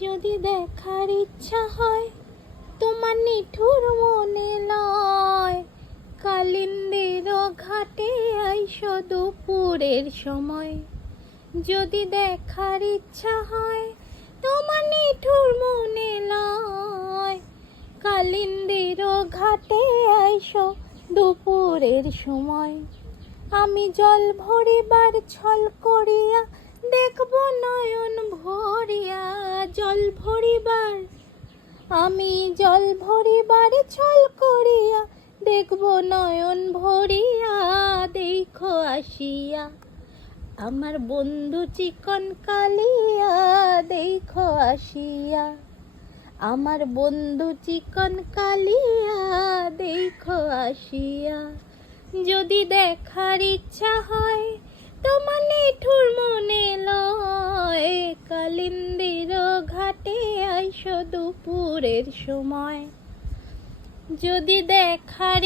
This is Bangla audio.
যদি দেখার ইচ্ছা হয় তোমার নিঠুর মনে লয়, কালিন্দির ঘাটে আইসো দুপুরের সময়। যদি দেখার ইচ্ছা হয় তোমার নিঠুর মনে লয়, কালিন্দির ঘাটে আইসো দুপুরের সময়। আমি জল ভরিবার ছল করিয়া দেখব নয়ন ভরিয়া, জল ভরিবার আমি জল ভরিবার ছল করিয়া দেখব নয়ন ভরিয়া। দেখো আসিয়া আমার বন্ধু চিকন কালিয়া, দেখো আসিয়া আমার বন্ধু চিকন কালিয়া, দেখো আসিয়া। যদি দেখার ইচ্ছা হয় তোমার নিঠুর মনে লয়, কালিন্দির ঘাটে আইসো দুপুরের সময়। যদি দেখার